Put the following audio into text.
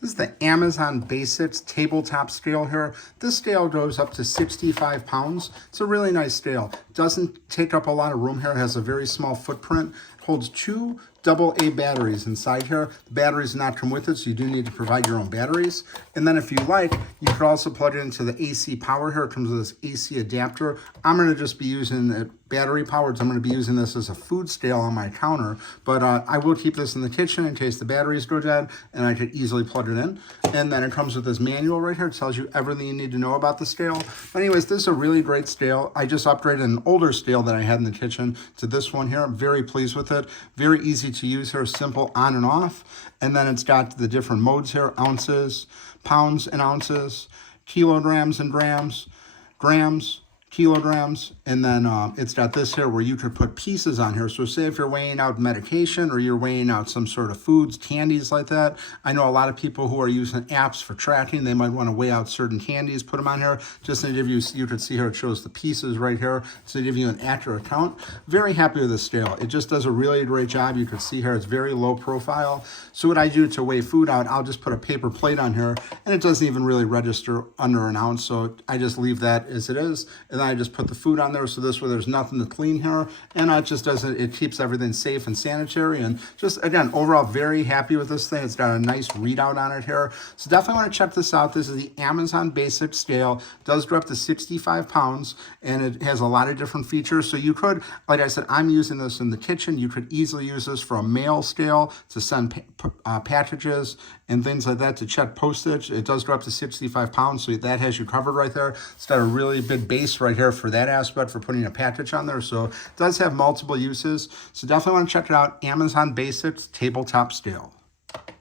This is the Amazon Basics tabletop scale here. This scale goes up to 65 pounds. It's a really nice scale. Doesn't take up a lot of room here. It has a very small footprint. It holds two AA batteries inside here. The batteries do not come with it, so you do need to provide your own batteries. And then if you like, you could also plug it into the AC power here. It comes with this AC adapter. I'm going to just be using it battery powered, so I'm going to be using this as a food scale on my counter, but I will keep this in the kitchen in case the batteries go dead, and I could easily plug it in. And then it comes with this manual right here. It tells you everything you need to know about the scale. But anyways, this is a really great scale. I just upgraded an older scale that I had in the kitchen to this one here. I'm very pleased with it. Very easy to use here, simple on and off. And then it's got the different modes here: ounces, pounds and ounces, kilograms and grams, grams, kilograms, and then it's got this here where you could put pieces on here. So say if you're weighing out medication or you're weighing out some sort of foods, candies like that. I know a lot of people who are using apps for tracking, they might want to weigh out certain candies, put them on here, just to give you, you could see here, it shows the pieces right here, so to give you an accurate count. Very happy with this scale. It just does a really great job. You can see here, it's very low profile. So what I do to weigh food out, I'll just put a paper plate on here, and it doesn't even really register under an ounce, so I just leave that as it is. And then I just put the food on there, so this way there's nothing to clean here, and it just doesn't, it keeps everything safe and sanitary. And just again, overall very happy with this thing. It's got a nice readout on it here, so definitely want to check this out. This is the Amazon Basic scale. It does go up to 65 pounds, and it has a lot of different features. So you could, like I said, I'm using this in the kitchen. You could easily use this for a mail scale to send packages and things like that, to check postage. It does go up to 65 pounds, so that has you covered right there. It's got a really big base right here for that aspect, for putting a package on there. So it does have multiple uses. So definitely want to check it out. Amazon Basics tabletop scale.